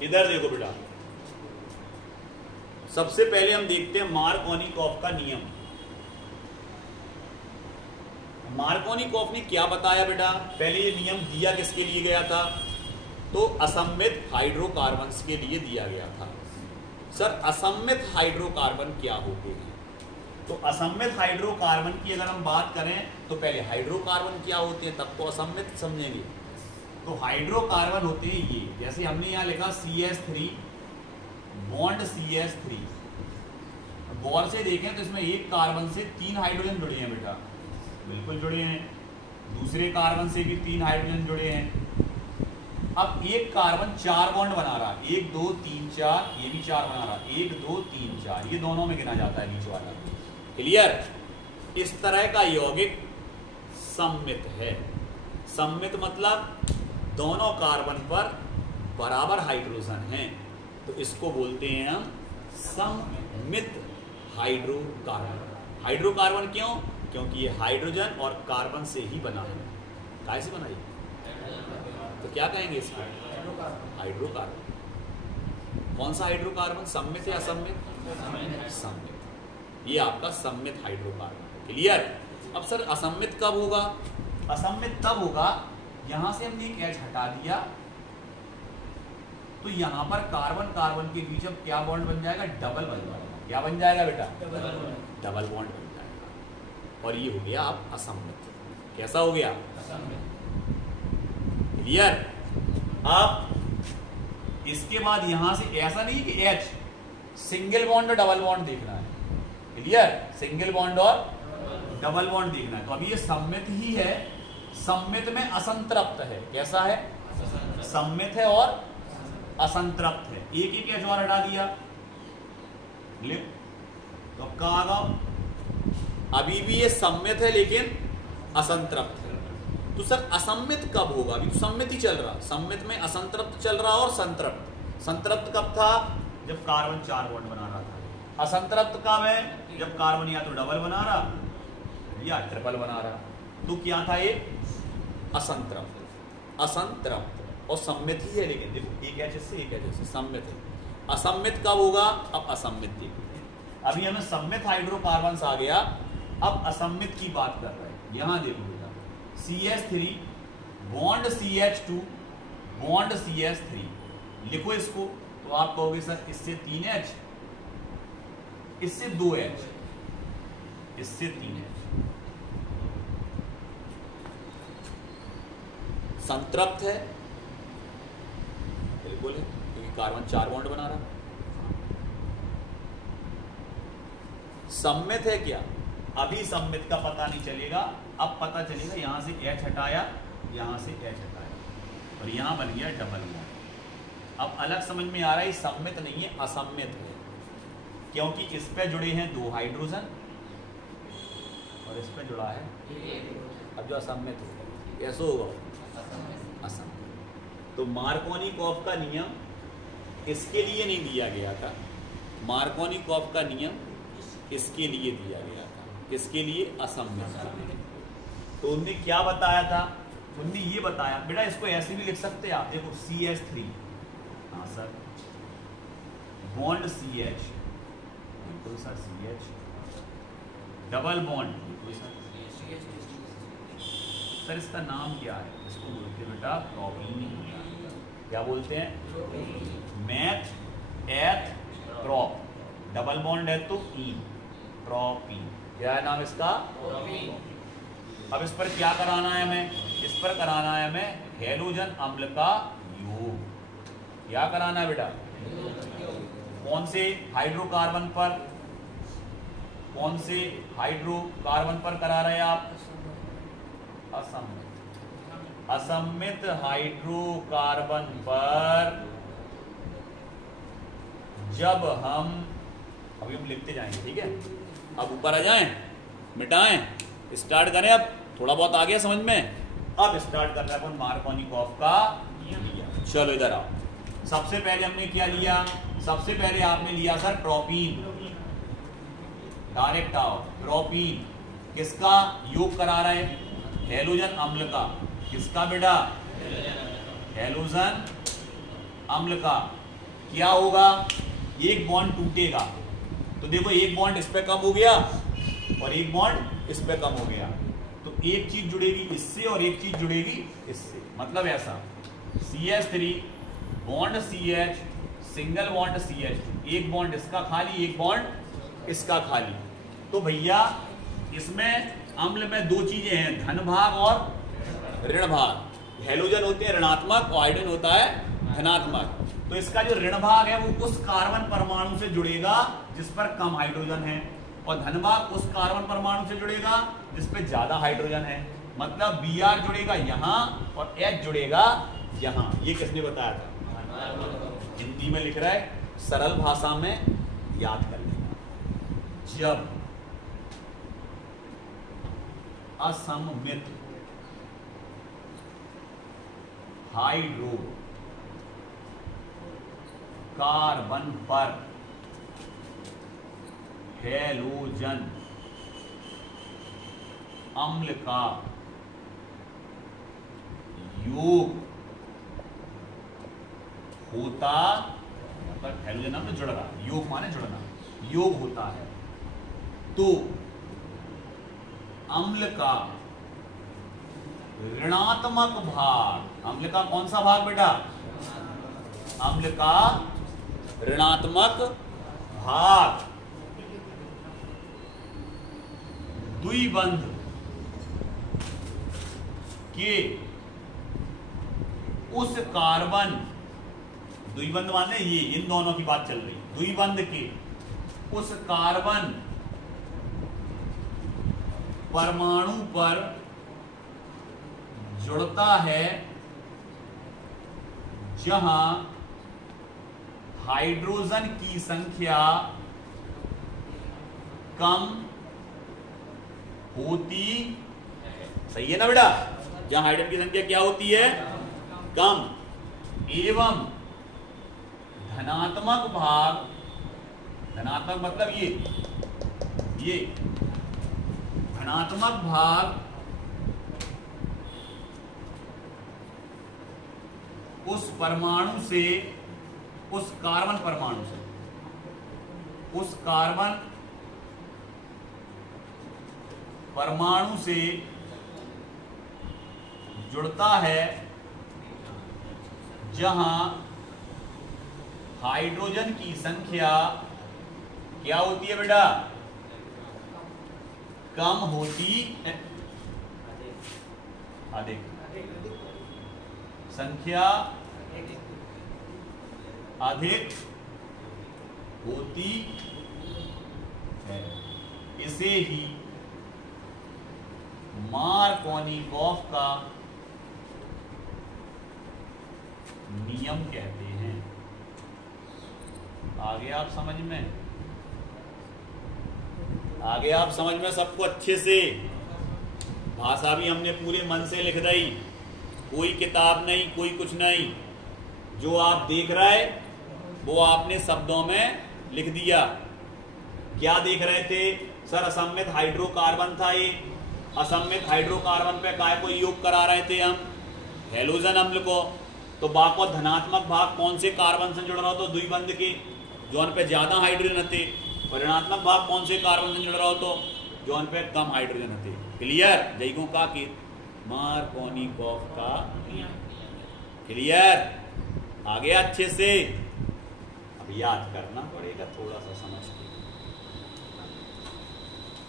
इधर देखो बेटा, सबसे पहले हम देखते हैं मार्कोनिकॉफ का नियम। मार्कोनिकॉफ ने क्या बताया बेटा? पहले ये नियम दिया किसके लिए गया था? तो असममित हाइड्रोकार्बन्स के लिए दिया गया था। सर असममित हाइड्रोकार्बन क्या होते हैं? तो असममित हाइड्रोकार्बन की अगर हम बात करें तो पहले हाइड्रोकार्बन क्या होते हैं, तब तो असममित समझेंगे। तो हाइड्रोकार्बन होते हैं ये, जैसे हमने यहाँ लिखा CH3 बॉन्ड CH3। गौर से देखें तो इसमें एक कार्बन से 3 हाइड्रोजन जुड़े हैं बेटा, बिल्कुल जुड़े हैं। दूसरे कार्बन से भी 3 हाइड्रोजन जुड़े हैं। अब एक कार्बन 4 बॉन्ड बना रहा है, 1 2 3 4, ये भी 4 बना रहा है, 1 2 3 4, ये दोनों में गिना जाता है बीच वाला। क्लियर? इस तरह का यौगिक सममित है। सममित मतलब दोनों कार्बन पर बराबर हाइड्रोजन हैं, तो इसको बोलते हैं हम सममित हाइड्रोकार्बन। हाइड्रोकार्बन क्यों? क्योंकि ये हाइड्रोजन और कार्बन से ही बना है। काय से बना है? तो क्या कहेंगे इसको? हाइड्रोकार्बन। कौन सा हाइड्रोकार्बन? सममित या असममित? सममित। ये आपका सममित हाइड्रोकार्बन। क्लियर? अब सर असममित कब होगा? असममित तब होगा, यहां से हमने एक H हटा दिया तो यहां पर कार्बन कार्बन के बीच अब क्या बॉन्ड बन जाएगा? डबल बन जाएगा। क्या बन जाएगा बेटा? डबल बॉन्ड बन जाएगा, और ये हो गया आप असममित। कैसा हो गया? क्लियर? अब इसके बाद यहां से ऐसा नहीं कि H सिंगल बॉन्ड और डबल बॉन्ड देखना है। क्लियर? सिंगल बॉन्ड और डबल बॉन्ड देखना है। तो अभी ये सममित ही है, सममित में असंतृप्त है। कैसा है? सममित है और असंतृप्त है। एक एक H और हटा दिया, लिख तो अब कहाँ आ गया? अभी भी ये सममित है लेकिन असंतृप्त है। तो सर असममित कब होगा? अभी तो सममित ही चल रहा, सममित में असंतृप्त चल रहा और संतृप्त। संतृप्त कब था? जब कार्बन 4 बॉन्ड बना रहा था। असंतृप्त कब है? जब कार्बन या तो डबल बना रहा या ट्रिपल बना रहा। तो क्या था ये? असंतृप्त। असंतृप्त और सम्मित ही है, लेकिन देखो एक H से एक H से सम्मित है। असम्मित कब होगा? अब असम्मित देखो। अभी हमें सम्मित हाइड्रोकार्बन्स आ गया, अब असम्मित की बात कर रहे हैं। यहां देखो बेटा, CH3 bond CH2 bond CH3, लिखो इसको। तो आप कहोगे सर इससे 3H, इससे 2H, इससे 3H। संतृप्त है, बिल्कुल है, क्योंकि कार्बन 4 बॉन्ड बना रहा। सम्मित है क्या? अभी सम्मित का पता नहीं चलेगा, अब पता चलेगा। यहां से H हटाया, यहां से H हटाया, और यहां बन गया डबल बॉन्ड। अब अलग समझ में आ रहा है, सम्मित नहीं है, असम्मित है, क्योंकि इस पे जुड़े हैं 2 हाइड्रोजन और इस पे जुड़ा है। अब जो असम्मित होगा कैसे होगा? असम्मित। तो मार्कोनिकॉफ का नियम इसके लिए नहीं दिया गया था। मार्कोनिकॉफ का नियम इसके लिए दिया गया था। किसके लिए? असम्मित। तो उनने क्या बताया था? उनने ये बताया बेटा, इसको ऐसे भी लिख सकते हैं आप। देखो CH3, हाँ सर, बॉन्ड CH, बिल्कुल सर CH, डबल बॉन्ड, बिल्कुल सर। सर इसका नाम क्या है? इसको बोलते हैं बेटा प्रोपीन। क्या बोलते हैं? मैथ एथ प्रोप, डबल बॉन्ड है तो ई, प्रोपीन। क्या है नाम इसका? प्रोपीन। अब इस पर क्या कराना है हमें? इस पर कराना है हमें हैलोजन अम्ल का योग। क्या कराना है बेटा? कौन से हाइड्रोकार्बन पर? कौन से हाइड्रोकार्बन पर करा रहे हैं आप? असम्मित। असम्मित हाइड्रोकार्बन पर जब हम, अभी हम लिखते जाएंगे, ठीक है? अब ऊपर आ जाएं, मिटाएं, स्टार्ट करें। अब थोड़ा बहुत आ गया समझ में, अब स्टार्ट कर रहे हैं अपन मार्कोनिकॉफ का नियम। चलो इधर आओ। सबसे पहले हमने क्या लिया? सबसे पहले आपने लिया सर प्रोपीन। डायरेक्ट आओ, प्रोपीन किसका योग करा रहे? हैलोजन अम्ल का। किसका बेटा? हैलोजन अम्ल का। क्या होगा, एक बॉन्ड टूटेगा तो देखो एक बॉन्ड इस पे कम हो गया और एक बॉन्ड इस पे कम हो गया, तो एक चीज जुड़ेगी इससे और एक चीज जुड़ेगी इससे, मतलब ऐसा CH3 bond CH single bond CH2, एक बॉन्ड इसका खाली एक बॉन्ड इसका खाली। तो भैया इसमें अम्ल में दो चीजें हैं, धन भाग और ऋण भाग। हैलोजन होते हैं ऋणात्मक और हाइड्रोजन होता है धनात्मक। तो इसका जो ऋण भाग है वो उस कार्बन परमाणु से जुड़ेगा जिस पर कम हाइड्रोजन है, और धन भाग उस कार्बन परमाणु से जुड़ेगा जिस पे ज्यादा हाइड्रोजन है। मतलब Br जुड़ेगा यहां और H जुड़ेगा यहां। ये किसने बताया था? हिंदी में लिख रहा है, सरल भाषा में याद कर लेना। जब असममित हाइड्रो कार्बन पर हैलोजन अम्ल का योग होता, मतलब हैलोजन अम्ल जुड़ रहा, योग माने जुड़ना, योग होता है, तो अम्ल का ऋणात्मक भाग, अम्ल का कौन सा भाग बेटा? अम्ल का ऋणात्मक भाग द्विबंध के उस कार्बन, द्विबंध माने ये इन दोनों की बात चल रही, द्विबंध के उस कार्बन परमाणु पर जुड़ता है जहां हाइड्रोजन की संख्या कम होती, सही है ना बेटा? जहां हाइड्रोजन की संख्या क्या होती है? कम, एवं धनात्मक भाग, धनात्मक मतलब ये धनात्मक भाग उस परमाणु से, उस कार्बन परमाणु से, उस कार्बन परमाणु से जुड़ता है जहां हाइड्रोजन की संख्या क्या होती है बेटा? कम होती है, अधिक, संख्या अधिक होती है। इसे ही मार्कोनिकॉफ का नियम कहते हैं। आगे आप समझ में, आगे आप समझ में सबको अच्छे से, भाषा भी हमने पूरे मन से लिख दी, कोई किताब नहीं, कोई कुछ नहीं, जो आप देख रहे वो आपने शब्दों में लिख दिया। क्या देख रहे थे सर? असममित हाइड्रोकार्बन था ये, असममित हाइड्रोकार्बन पे काय को योग करा रहे थे हम? हैलोजन अम्ल को। तो बाको धनात्मक भाग कौन से कार्बन से जुड़ रहा हो? तो द्विबंध के, जोन पे ज्यादा हाइड्रोजन थे, और ऋणात्मक भाग कौन से कार्बन से जुड़ रहा हो? तो जोन पे कम हाइड्रोजन थे। क्लियर? जैको का कि मार्कोनिकॉफ का, क्लियर? आ गया अच्छे से? अब याद करना पड़ेगा थोड़ा सा समझ के।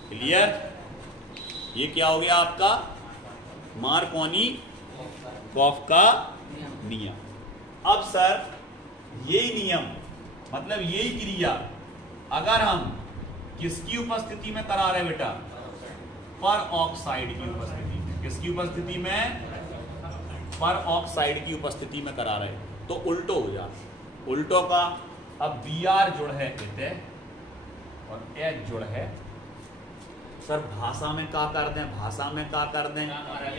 क्लियर? ये क्या हो गया आपका? मार्कोनिकॉफ का नियम। अब सर यही नियम, मतलब यही क्रिया अगर हम किसकी उपस्थिति में करा रहे बेटा? पर ऑक्साइड की उपस्थिति में। किसकी उपस्थिति में? पर ऑक्साइड की उपस्थिति में करा रहे, तो उल्टो हो जाए। उल्टो का, अब Br जुड़ है इते और H जुड़ है। सर भाषा में क्या कर दें? भाषा में क्या कर दें?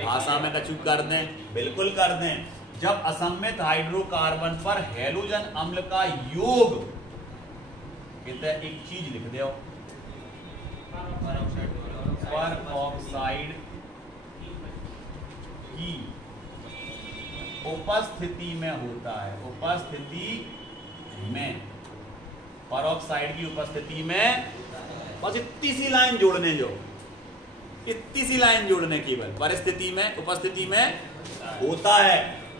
भाषा में कछु कर दें? बिल्कुल कर दें। जब असममित हाइड्रोकार्बन पर हैलोजन अम्ल का योग, एक चीज लिख दो, पर ऑक्साइड की उपस्थिति में होता है, उपस्थिति में, परऑक्साइड की उपस्थिति में। बस इतनी सी लाइन जोड़ने, जो इतनी सी लाइन जोड़ने केवल, परिस्थिति में उपस्थिति में होता है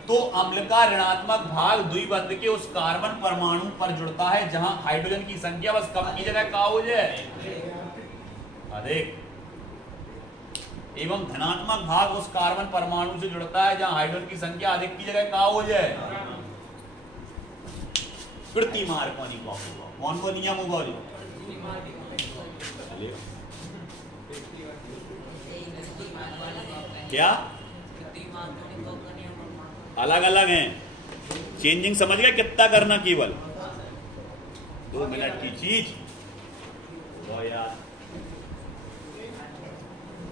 तो अम्ल का ऋणात्मक भाग द्विबंध के उस कार्बन परमाणु पर जुड़ता है जहां हाइड्रोजन की संख्या बस कम की जगह का हो जाए अधिक, एवं धनात्मक भाग उस कार्बन परमाणु से जुड़ता है जहां हाइड्रोजन की संख्या अधिक की जगह का हो जाए। कृति मार्कोनी कौन को नियम होगा? क्या अलग अलग हैं, चेंजिंग समझ गए कितना करना, केवल 2 मिनट की चीज। यार